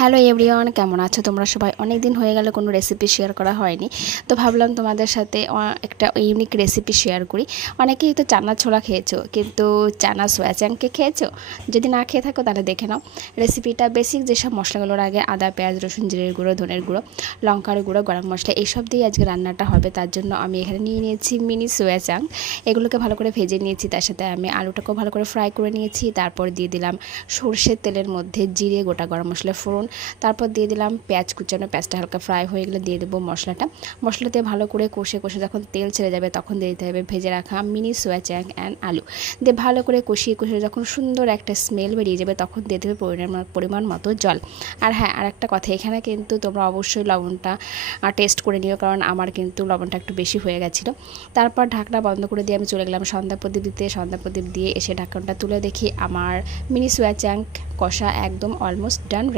Hello everyone, কেমন আছো তোমরা সবাই? অনেক দিন হয়ে গেল কোনো রেসিপি শেয়ার করা হয়নি, তো ভাবলাম তোমাদের সাথে একটা ইউনিক রেসিপি শেয়ার করি। অনেকেই তো চানা ছোলা খেয়েছো, কিন্তু চানা সোয়া চাংকে খেয়েছো? যদি না খেয়ে থাকো তাহলে দেখে নাও রেসিপিটা। বেসিক যেসব মশলাগুলোর আগে আদা, পেঁয়াজ, রসুন, জিরের গুঁড়ো, ধনের গুঁড়ো, লঙ্কার গুঁড়ো, গরম মশলা এইসব দিয়ে আজকে রান্নাটা হবে। তার জন্য আমি এখানে নিয়ে নিয়েছি মিনি সোয়া চাং। এগুলোকে ভালো করে ভেজে নিয়েছি, তার সাথে আমি আলুটাকেও ভালো করে ফ্রাই করে নিয়েছি। তারপর দিয়ে দিলাম সর্ষের তেলের মধ্যে জিরে, গোটা গরম মশলা ফোড়ন, তারপর দিয়ে দিলাম পেঁয়াজ কুচানো। পেঁয়াজটা হালকা ফ্রাই হয়ে গেলে দিয়ে দেবো মশলাতে ভালো করে কষে যখন তেল ছেড়ে যাবে তখন দিয়ে দিতে হবে ভেজে রাখা মিনি সোয়া চাং অ্যান্ড আলু। দিয়ে ভালো করে কষিয়ে যখন সুন্দর একটা স্মেল বেরিয়ে যাবে তখন দিয়ে দেবে পরিমাণ মতো জল। আর হ্যাঁ, আর একটা কথা, এখানে কিন্তু তোমরা অবশ্যই লবণটা টেস্ট করে নিও, কারণ আমার কিন্তু লবণটা একটু বেশি হয়ে গেছিলো। তারপর ঢাকনা বন্ধ করে দিয়ে আমি চলে গেলাম সন্ধ্যা প্রদীপ দিতে। সন্ধ্যা প্রদীপ দিয়ে এসে ঢাকনটা তুলে দেখি আমার মিনি সোয়া চাং কষা একদম অলমোস্ট ডান।